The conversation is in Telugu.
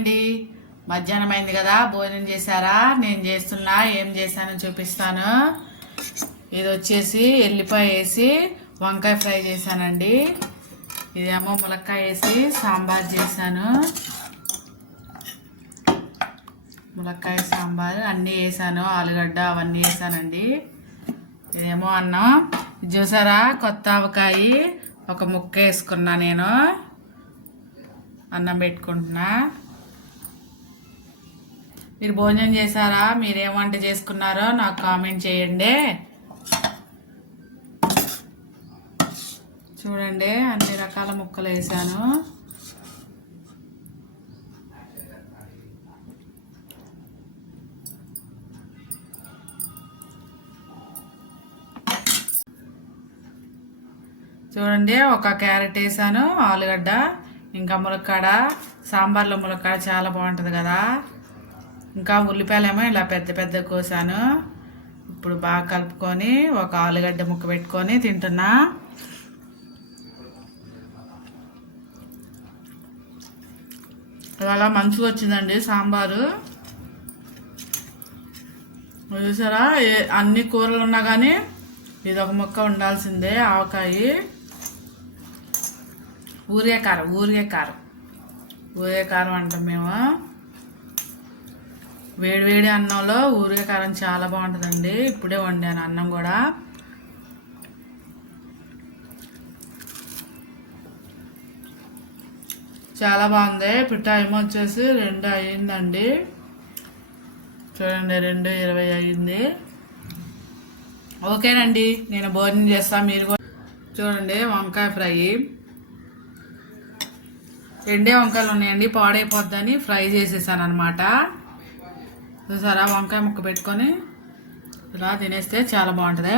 అండి. మధ్యాహ్నం అయింది కదా, భోజనం చేశారా? నేను చేస్తున్నా, ఏం చేశానో చూపిస్తాను. ఇది వచ్చేసి ఎల్లిపాయ వేసి వంకాయ ఫ్రై చేశానండి. ఇదేమో ములక్కాయ వేసి సాంబార్ చేశాను. ములక్కాయ సాంబార్ అన్నీ వేసాను, ఆలుగడ్డ అవన్నీ వేసానండి. ఇదేమో అన్నం. చూసారా, కొత్త ఆవకాయ ఒక ముక్క వేసుకున్నా. నేను అన్నం పెట్టుకుంటున్నా. మీరు భోజనం చేశారా? మీరేం వంట చేసుకున్నారో నాకు కామెంట్ చేయండి. చూడండి, అన్ని రకాల ముక్కలు వేసాను. చూడండి, ఒక క్యారెట్ వేసాను, ఆలుగడ్డ, ఇంకా ములక్కాడ. సాంబార్లో ములక్కాడ చాలా బాగుంటుంది కదా. ఇంకా ఉల్లిపాయలేమో ఇలా పెద్ద పెద్ద కోసాను. ఇప్పుడు బాగా కలుపుకొని ఒక ఆలుగడ్డ ముక్క పెట్టుకొని తింటున్నా. ఇవాళ మంచిగా వచ్చిందండి సాంబారు. చూసారా, అన్ని కూరలు ఉన్నా కానీ ఇది ఒక ముక్క ఉండాల్సిందే. ఆవకాయ ఊరిగే కారం అంటాం మేము. వేడివేడి అన్నంలో ఊరిగే కారం చాలా బాగుంటుందండి. ఇప్పుడే వండాను అన్నం కూడా. చాలా బాగుంది. ఇప్పుడు టైం వచ్చేసి 2 అయ్యిందండి. చూడండి, 2:20 అయ్యింది. ఓకేనండి, నేను భోజనం చేస్తాను. మీరు కూడా చూడండి, వంకాయ ఫ్రై. 2 వంకాయలు ఉన్నాయండి, పాడైపోద్దని ఫ్రై చేసేసాను అనమాట. చూసారా, వంకాయ ముక్క పెట్టుకొని ఇలా తినేస్తే చాలా బాగుంటుంది.